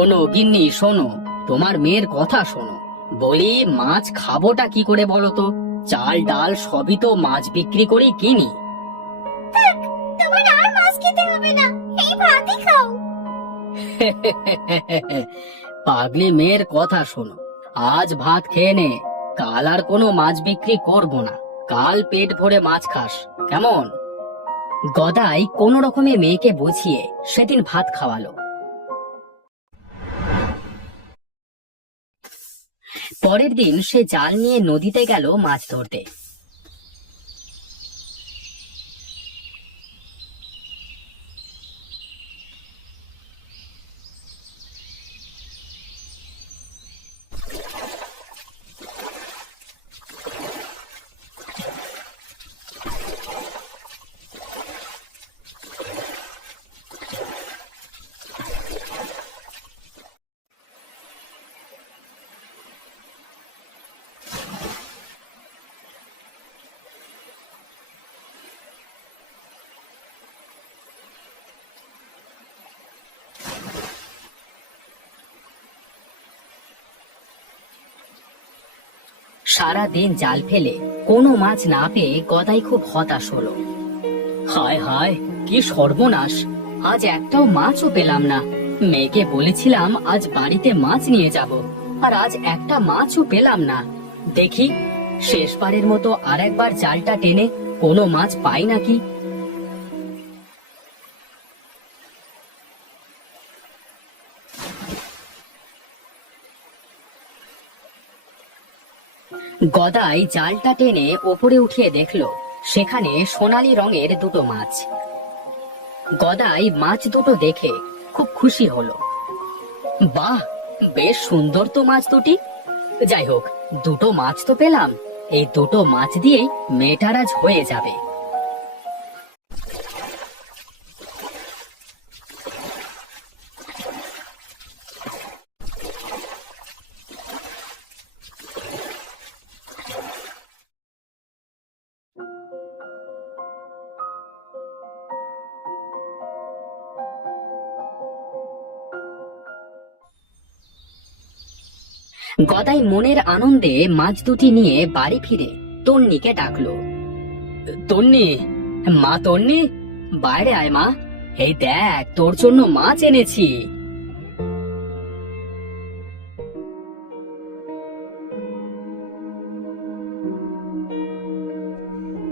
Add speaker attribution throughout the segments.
Speaker 1: শোনো গিন্নি শোনো তোমার মেয়ের কথা শোনো বলি মাছ খাবোটা কি করে বলো তো চাল ডাল সবই তো মাছ বিক্রি করে কিনি
Speaker 2: তোমার আর মাছ খেতে হবে না এই ভাতই খাও
Speaker 1: পাগলি মেয়ের কথা শোনো আজ ভাত খেয়ে নে কাল আর কোনো মাছ বিক্রি করব না কাল পেট ভরে মাছ খাস কেমন গদাই কোনো রকমে মেয়েকে বুঝিয়ে সেদিন ভাত খাওয়ালো পরের দিন সে জাল নিয়ে নদীতে গেল মাছ ধরতে সারা দিন জাল ফেলে কোনো মাছ না পেয়ে গদাই খুব হতাশ হলো হায় হায় কি সর্বনাশ আজ একটাও মাছও পেলাম না মেয়েকে বলেছিলাম আজ বাড়িতে মাছ নিয়ে যাব আর আজ একটা মাছও পেলাম না দেখি শেষবারের মতো আর একবার জালটা টেনে কোনো মাছ পাই নাকি গদাই জালটা টেনে ওপরে উঠিয়ে দেখল সেখানে সোনালি রঙের দুটো মাছ গদাই মাছ দুটো দেখে খুব খুশি হল বাহ বেশ সুন্দর তো মাছ দুটি যাই হোক দুটো মাছ তো পেলাম এই দুটো মাছ দিয়েই মেয়েটারাজ হয়ে যাবে গদাই মনের আনন্দে মাছ দুটি নিয়ে বাড়ি ফিরে তন্নিকে ডাকলো তন্নি মা তন্নি বাইরে আয় মা এই দেখ তোর জন্য মাছ এনেছি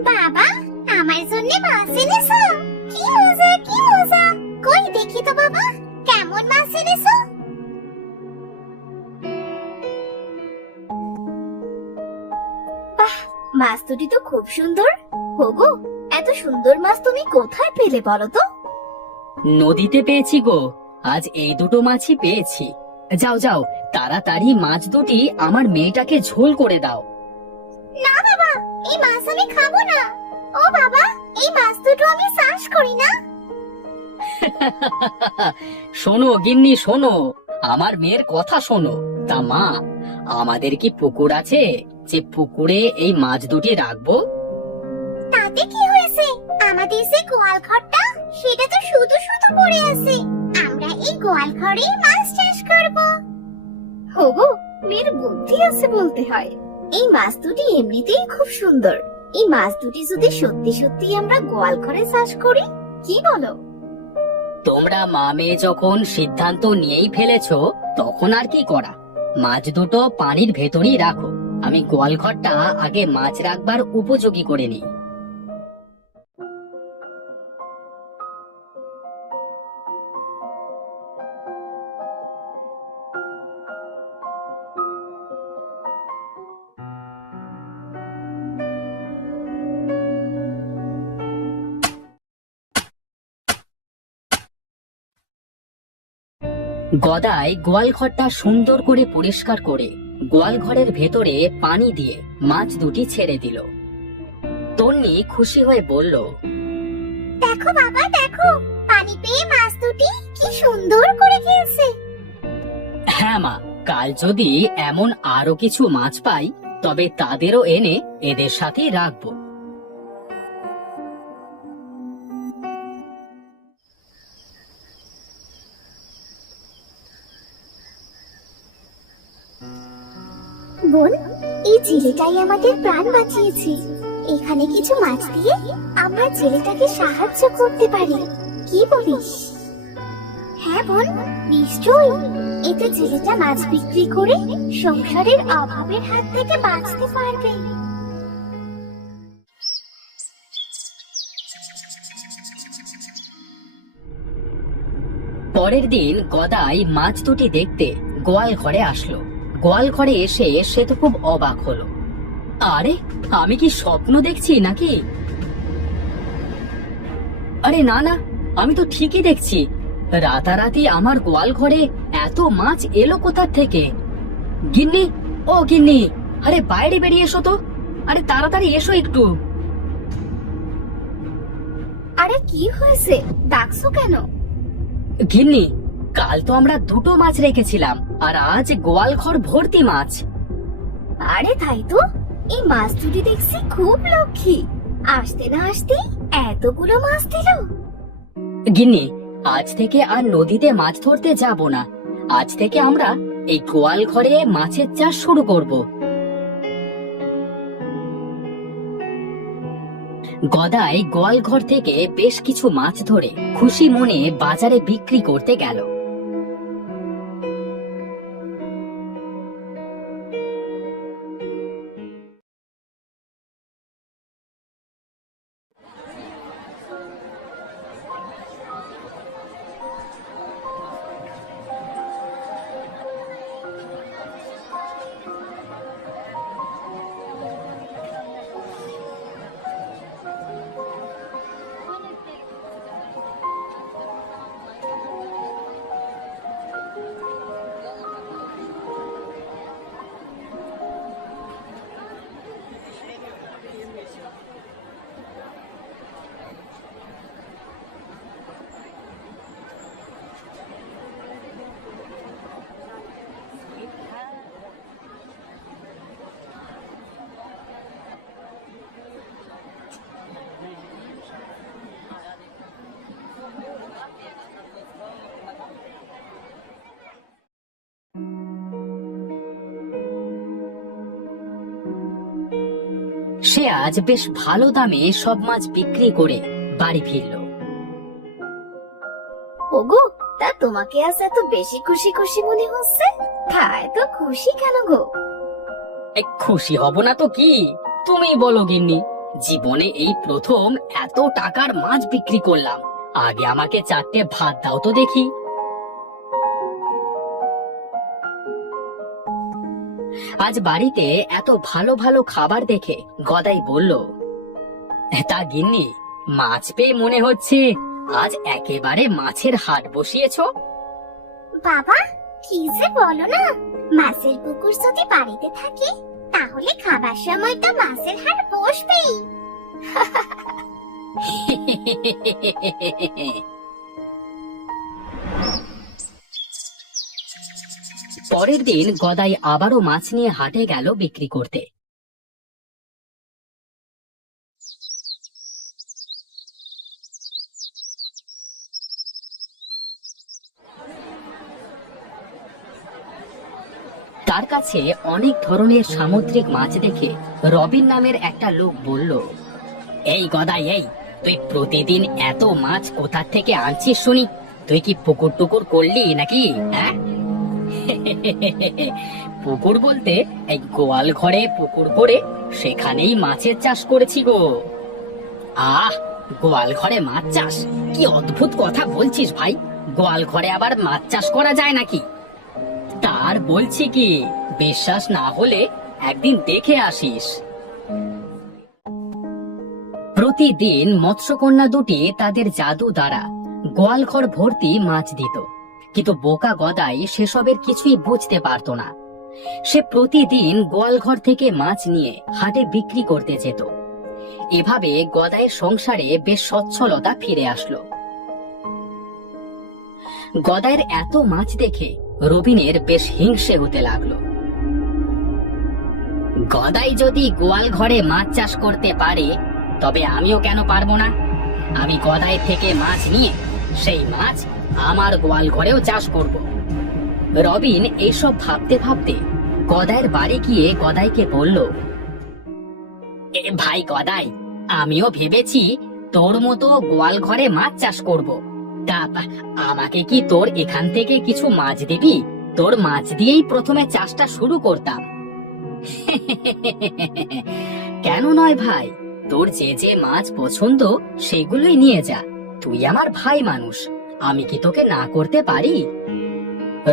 Speaker 2: বাবা আমার জন্য মাছ এনেছো কি মজা কি মজা কই দেখি তো বাবা কেমন মাছ এনেছো
Speaker 3: মাছ দুটি তো খুব সুন্দর হোগো এত সুন্দর মাছ তুমি কোথায় পেলে বলো তো
Speaker 1: নদীতে পেয়েছি গো আজ এই দুটো মাছই পেয়েছি যাও যাও তাড়াতাড়ি মাছ দুটি আমার মেয়েটাকে ঝোল করে দাও
Speaker 2: না বাবা এই মাছ আমি খাবো না ও বাবা এই মাছ দুটো আমি শ্বাস করি না
Speaker 1: শোনো গিন্নি শোনো আমার মেয়ের কথা শোনো তা মা আমাদের কি পুকুর আছে যে পুকুরে এই মাছ দুটি রাখবো
Speaker 2: তাতে কি হয়েছে আমাদের যে গোয়াল ঘরটা সেটা তো শুধু শুধু পড়ে আছে আমরা এই গোয়াল ঘরে মাছ চাষ করব
Speaker 3: হবু মেয়ের বুদ্ধি আছে বলতে হয় এই মাছ দুটি এমনিতেই খুব সুন্দর এই মাছ দুটি যদি সত্যি সত্যি আমরা গোয়াল ঘরে চাষ করি কি বলো
Speaker 1: তোমরা মা মেয়ে যখন সিদ্ধান্ত নিয়েই ফেলেছো তখন আর কি করা মাছ দুটো পানির ভেতরই রাখো আমি গোয়ালঘরটা আগে মাছ রাখবার উপযোগী করে নিই গদায় গোয়ালঘরটা সুন্দর করে পরিষ্কার করে গোয়ালঘরের ভেতরে পানি দিয়ে মাছ দুটি ছেড়ে দিল তন্নি খুশি হয়ে বলল
Speaker 2: দেখো বাবা দেখো পানি পেয়ে মাছ দুটি কি সুন্দর করে খেলছে
Speaker 1: হ্যাঁ মা কাল যদি এমন আরো কিছু মাছ পাই তবে তাদেরও এনে এদের সাথে রাখবো
Speaker 4: বোন এই জেলেটাই আমাদের প্রাণ বাঁচিয়েছে এখানে কিছু মাছ দিয়ে আমরা জেলেটাকে সাহায্য করতে পারি কি বলিস
Speaker 2: হ্যাঁ বোন নিশ্চয়ই এতে জেলেটা মাছ বিক্রি করে সংসারের অভাবের হাত থেকে বাঁচতে পারবে
Speaker 1: পরের দিন গদাই মাছ দুটি দেখতে গোয়াল ঘরে আসলো গোয়ালঘরে এসে সে তো খুব অবাক হলো আরে আমি কি স্বপ্ন দেখছি নাকি আরে না না আমি তো ঠিকই দেখছি রাতারাতি আমার গোয়াল ঘরে এত মাছ এলো কোথার থেকে গিন্নি ও গিন্নি আরে বাইরে বেরিয়ে এসো তো আরে তাড়াতাড়ি এসো একটু
Speaker 3: আরে কি হয়েছে ডাকছো কেন
Speaker 1: গিন্নি কাল তো আমরা দুটো মাছ রেখেছিলাম আর আজ গোয়ালঘর ভর্তি মাছ
Speaker 3: আরে তাই তো এই মাছ দুটি দেখছি খুব লক্ষ্মী আসতে না আসতে এতগুলো মাছ দিল
Speaker 1: গিন্নি আজ থেকে আর নদীতে মাছ ধরতে যাব না আজ থেকে আমরা এই গোয়াল ঘরে মাছের চাষ শুরু করব গদাই গোয়াল ঘর থেকে বেশ কিছু মাছ ধরে খুশি মনে বাজারে বিক্রি করতে গেল সে আজ বেশ ভালো দামে সব মাছ বিক্রি করে বাড়ি ফিরল
Speaker 3: ওগো তা তোমাকে আজ এত বেশি খুশি খুশি মনে হচ্ছে এত খুশি কেন গো
Speaker 1: খুশি হব না তো কি তুমি বলো গিন্নি জীবনে এই প্রথম এত টাকার মাছ বিক্রি করলাম আগে আমাকে চারটে ভাত দাও তো দেখি আজ বাড়িতে এত ভালো ভালো খাবার দেখে গদাই বলল তা গিন্নি মাছ পেয়ে মনে হচ্ছে আজ একেবারে মাছের হাট বসিয়েছ
Speaker 2: বাবা কি যে বলো না মাছের পুকুর যদি বাড়িতে থাকি তাহলে খাবার সময় তো মাছের হাট বসবেই
Speaker 1: পরের দিন গদাই আবারও মাছ নিয়ে হাটে গেল বিক্রি করতে তার কাছে অনেক ধরনের সামুদ্রিক মাছ দেখে রবিন নামের একটা লোক বলল এই গদাই এই তুই প্রতিদিন এত মাছ কোথার থেকে আনছিস শুনি তুই কি পুকুর টুকুর করলি নাকি হ্যাঁ পুকুর বলতে এক গোয়াল ঘরে পুকুর করে সেখানেই মাছের চাষ করেছি গো আহ গোয়াল ঘরে মাছ চাষ কি অদ্ভুত কথা বলছিস ভাই গোয়াল ঘরে আবার মাছ চাষ করা যায় নাকি তার বলছি কি বিশ্বাস না হলে একদিন দেখে আসিস প্রতিদিন মৎস্যকন্যা দুটি তাদের জাদু দ্বারা গোয়াল ঘর ভর্তি মাছ দিত কিন্তু বোকা গদাই সেসবের কিছুই বুঝতে পারত না সে প্রতিদিন গোয়ালঘর থেকে মাছ নিয়ে হাটে বিক্রি করতে যেত এভাবে গদায়ের সংসারে বেশ সচ্ছলতা ফিরে আসলো গদায়ের এত মাছ দেখে রবিনের বেশ হিংসে হতে লাগলো গদাই যদি গোয়াল ঘরে মাছ চাষ করতে পারে তবে আমিও কেন পারবো না আমি গদায় থেকে মাছ নিয়ে সেই মাছ আমার গোয়াল ঘরেও চাষ করব রবিন এইসব ভাবতে ভাবতে গদাইয়ের বাড়ি গিয়ে গদাইকে বলল ভাই গদাই আমিও ভেবেছি তোর মতো গোয়াল ঘরে মাছ চাষ করব তা আমাকে কি তোর এখান থেকে কিছু মাছ দিবি তোর মাছ দিয়েই প্রথমে চাষটা শুরু করতাম কেন নয় ভাই তোর যে যে মাছ পছন্দ সেগুলোই নিয়ে যা তুই আমার ভাই মানুষ আমি কি তোকে না করতে পারি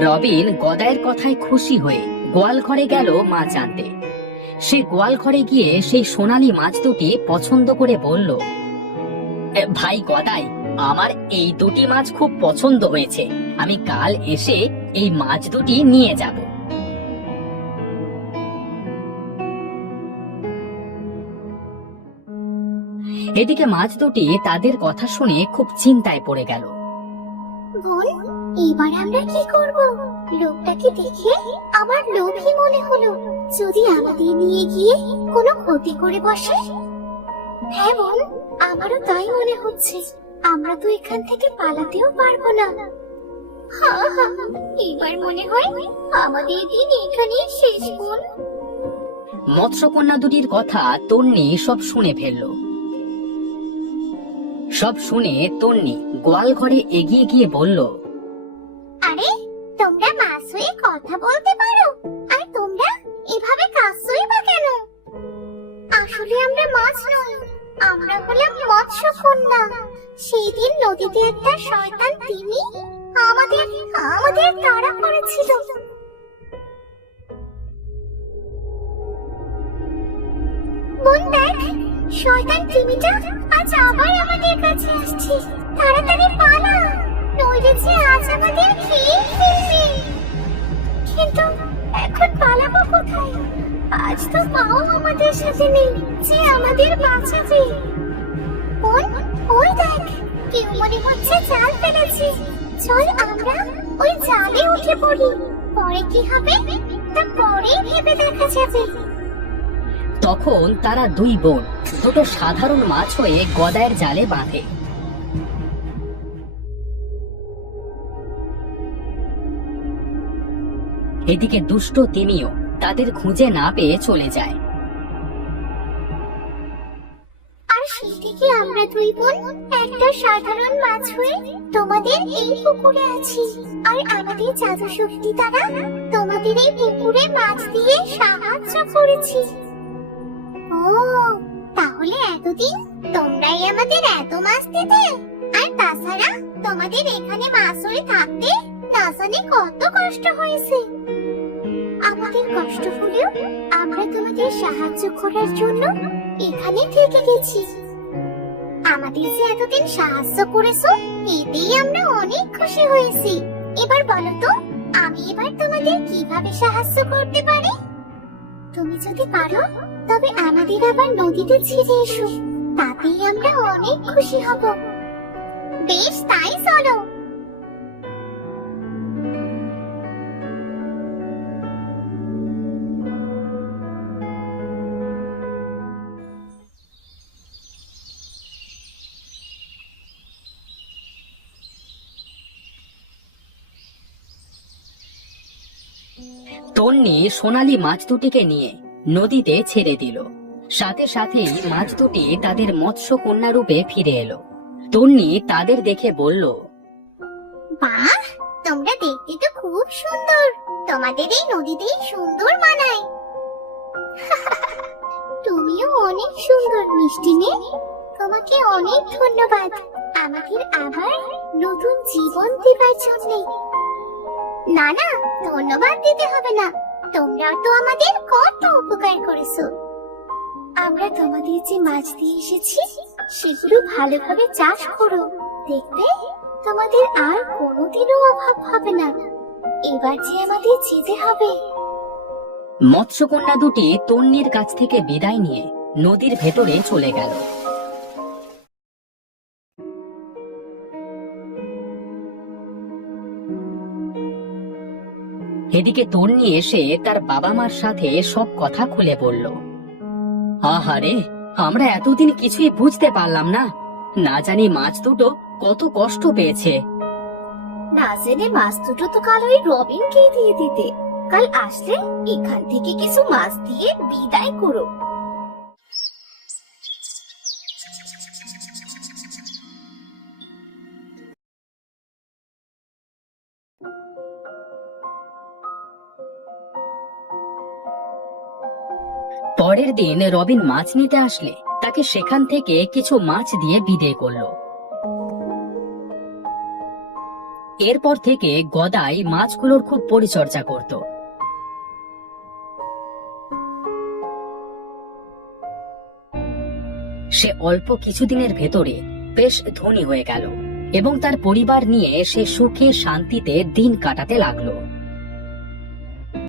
Speaker 1: রবিন গদায়ের কথায় খুশি হয়ে গোয়াল ঘরে গেল মাছ আনতে সে গোয়াল ঘরে গিয়ে সেই সোনালি মাছ দুটি পছন্দ করে বলল ভাই গদাই আমার এই দুটি মাছ খুব পছন্দ হয়েছে আমি কাল এসে এই মাছ দুটি নিয়ে যাব এদিকে মাছ দুটি তাদের কথা শুনে খুব চিন্তায় পড়ে গেল
Speaker 4: ভুল এবার আমরা কি করব লোকটাকে দেখে আমার মনে হলো যদি আমাদের নিয়ে গিয়ে কোনো ক্ষতি করে বসে হ্যাঁ আমারও তাই মনে হচ্ছে আমরা তো এখান থেকে পালাতেও পারবো না
Speaker 2: এবার মনে হয় আমাদের দিন এখানেই শেষ বোন
Speaker 1: মৎস্যকন্যা দুটির কথা তন্নি সব শুনে ফেললো সব শুনে তন্নি গোয়াল ঘরে এগিয়ে গিয়ে বলল
Speaker 2: আরে তোমরা মাছ হয়ে কথা বলতে পারো আর তোমরা এভাবে কাজই বা কেন
Speaker 4: আসলে আমরা মাছ নই আমরা হলাম মৎস্য কন্যা সেই দিন নদীতে একটা শয়তান তিনি আমাদের আমাদের তাড়া করেছিল
Speaker 2: বোন দেখ শয়তান তিমিটা আজ আবার আমাদের কাছে আসছে তাড়াতাড়ি পালা নইলে যে আজ আমাদের খেয়ে ফেলবে
Speaker 4: কিন্তু এখন পালাবো কোথায় আজ তো মাও আমাদের সাথে নেই যে আমাদের বাঁচাবে
Speaker 2: ওই ওই দেখ কেউ মনে হচ্ছে জাল ফেলেছে চল আমরা ওই জালে উঠে পড়ি পরে কি হবে তা পরেই ভেবে দেখা যাবে
Speaker 1: তখন তারা দুই বোন দুটো সাধারণ মাছ হয়ে গদায়ের জালে বাঁধে এদিকে দুষ্ট তিনিও তাদের খুঁজে না পেয়ে চলে যায়
Speaker 2: আর আমরা দুই বোন একটা সাধারণ মাছ হয়ে তোমাদের এই পুকুরে আছি আর আমাদের জাদু শক্তি দ্বারা তোমাদের এই পুকুরে মাছ দিয়ে সাহায্য করেছি এতদিন তোমরাই আমাদের এত মাছ দিতে আর তাছাড়া তোমাদের এখানে মাছ ধরে থাকতে না জানি কত কষ্ট হয়েছে আমাদের কষ্ট হলেও আমরা তোমাদের সাহায্য করার জন্য এখানে থেকে গেছি আমাদের যে এতদিন সাহায্য করেছো এতেই আমরা অনেক খুশি হয়েছি এবার বলো তো আমি এবার তোমাদের কিভাবে সাহায্য করতে পারি তুমি যদি পারো তবে আমাদের আবার নদীতে ছেড়ে এসো তাতেই আমরা অনেক খুশি হব বেশ তাই চলো
Speaker 1: তন্নি সোনালি মাছ দুটিকে নিয়ে নদীতে ছেড়ে দিল সাথে সাথেই মাছ দুটি তাদের মৎস্য কন্যা রূপে ফিরে এলো তন্নি তাদের দেখে বলল
Speaker 2: বাহ তোমরা দেখতে তো খুব সুন্দর তোমাদের এই নদীতেই সুন্দর মানায়
Speaker 4: তুমিও অনেক সুন্দর মিষ্টি মেয়ে তোমাকে অনেক ধন্যবাদ আমাদের আবার নতুন জীবন দেবার জন্য
Speaker 2: না না ধন্যবাদ দিতে হবে না তোমরা তো আমাদের কত উপকার করেছো
Speaker 4: আমরা তোমাদের যে মাছ দিয়ে এসেছি সেগুলো ভালোভাবে চাষ করো দেখবে তোমাদের আর কোনোদিনও অভাব হবে না এবার যে আমাদের যেতে হবে
Speaker 1: মৎস্যকন্যা দুটি তন্নির কাছ থেকে বিদায় নিয়ে নদীর ভেতরে চলে গেল এদিকে তন্নি এসে তার বাবা মার সাথে সব কথা খুলে বলল আহারে আমরা এতদিন কিছুই বুঝতে পারলাম না না জানি মাছ দুটো কত কষ্ট পেয়েছে
Speaker 2: না জেনে মাছ দুটো তো কাল ওই রবিনকে দিয়ে দিতে কাল আসলে এখান থেকে কিছু মাছ দিয়ে বিদায় করো
Speaker 1: পরের দিন রবিন মাছ নিতে আসলে তাকে সেখান থেকে কিছু মাছ দিয়ে বিদায় করল এরপর থেকে গদাই মাছগুলোর খুব পরিচর্যা করত সে অল্প কিছুদিনের ভেতরে বেশ ধনী হয়ে গেল এবং তার পরিবার নিয়ে সে সুখে শান্তিতে দিন কাটাতে লাগলো